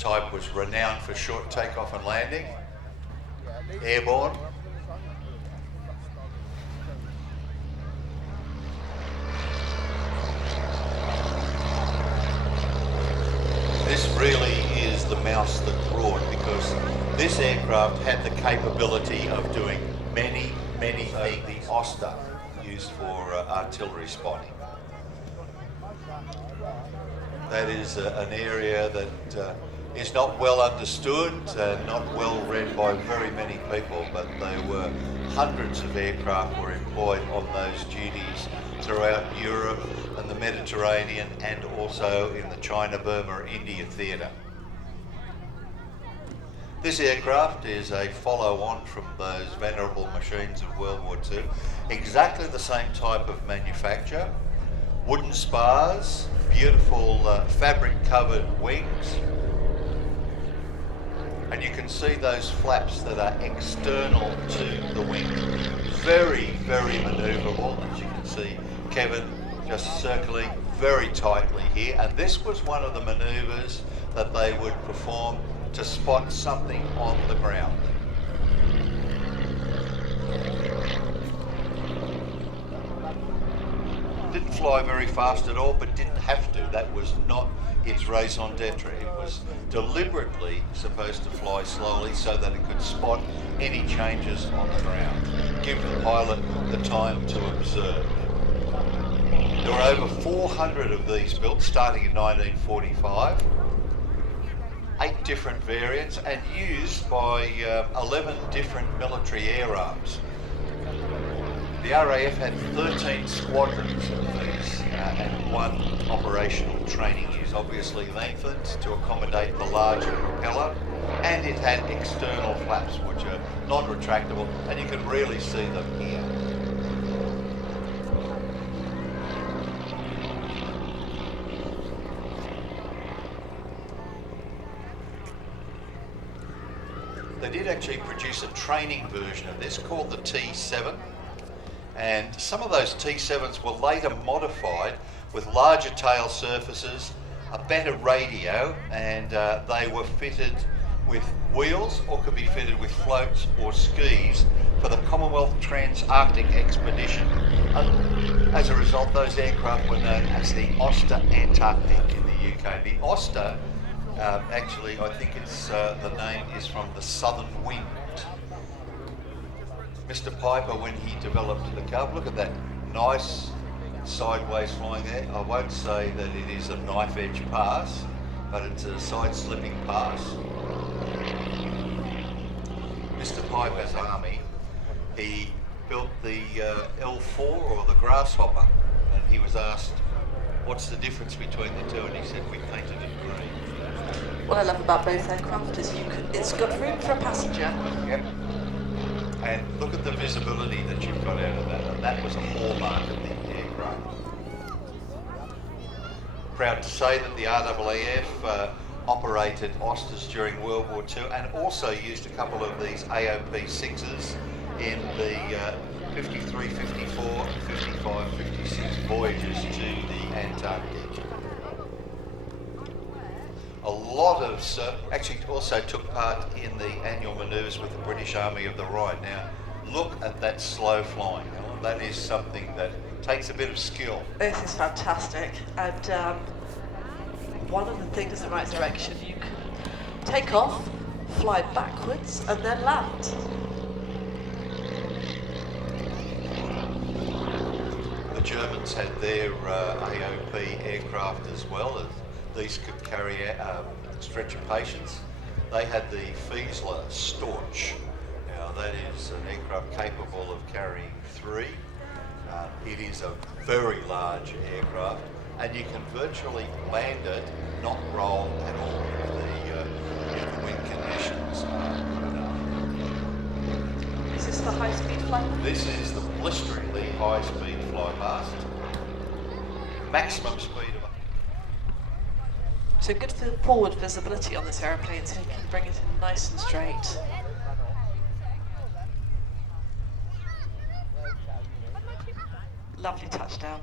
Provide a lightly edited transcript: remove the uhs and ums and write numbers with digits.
type was renowned for short takeoff and landing, airborne. This really is the mouse that brought, because this aircraft had the capability of doing many things. The Auster, used for artillery spotting. That is an area that is not well understood, not well read by very many people, but there were hundreds of aircraft were employed on those duties throughout Europe and the Mediterranean, and also in the China, Burma, India theatre. This aircraft is a follow-on from those venerable machines of World War II. Exactly the same type of manufacture. Wooden spars, beautiful fabric-covered wings. And you can see those flaps that are external to the wing. Very manoeuvrable, as you can see Kevin just circling very tightly here. And this was one of the manoeuvres that they would perform to spot something on the ground. Didn't fly very fast at all, but didn't have to. That was not its raison d'etre. It was deliberately supposed to fly slowly so that it could spot any changes on the ground, give the pilot the time to observe. There were over 400 of these built starting in 1945. 8 different variants, and used by 11 different military air arms. The RAF had 13 squadrons of these and 1 operational training use, obviously lengthened to accommodate the larger propeller, and it had external flaps which are non-retractable, and you can really see them here. They did actually produce a training version of this called the T7, and some of those T7s were later modified with larger tail surfaces, a better radio, and they were fitted with wheels or could be fitted with floats or skis for the Commonwealth Trans-Arctic Expedition. As a result, those aircraft were known as the Auster Antarctic in the UK. The Auster, actually, I think it's the name is from the southern wind. Mr. Piper, when he developed the car, look at that nice sideways flying there. I won't say that it is a knife edge pass, but it's a side slipping pass. Mr. Piper's army, he built the L4 or the Grasshopper, and he was asked, what's the difference between the two? And he said, we painted it green. What I love about both aircraft is it's got room for a passenger. Yep. And look at the visibility that you've got out of that, and that was a hallmark of the aircraft. Proud to say that the RAAF operated Austers during World War II, and also used a couple of these AOP.6s in the 53, 54, and 55, 56 voyages to the Antarctic. A lot of, actually also took part in the annual manoeuvres with the British Army of the Rhine. Now, look at that slow flying. That is something that takes a bit of skill. This is fantastic, and one of the things in the right direction, you can take off, fly backwards, and then land. The Germans had their AOP aircraft as well, as these could carry stretcher patients. They had the Fiesler Storch. Now that is an aircraft capable of carrying 3. It is a very large aircraft, and you can virtually land it, not roll at all if the wind conditions are good enough. Is this the high-speed flight? This is the blisteringly high-speed fly past. Maximum speed of So good for forward visibility on this aeroplane, so you can bring it in nice and straight. Lovely touchdown.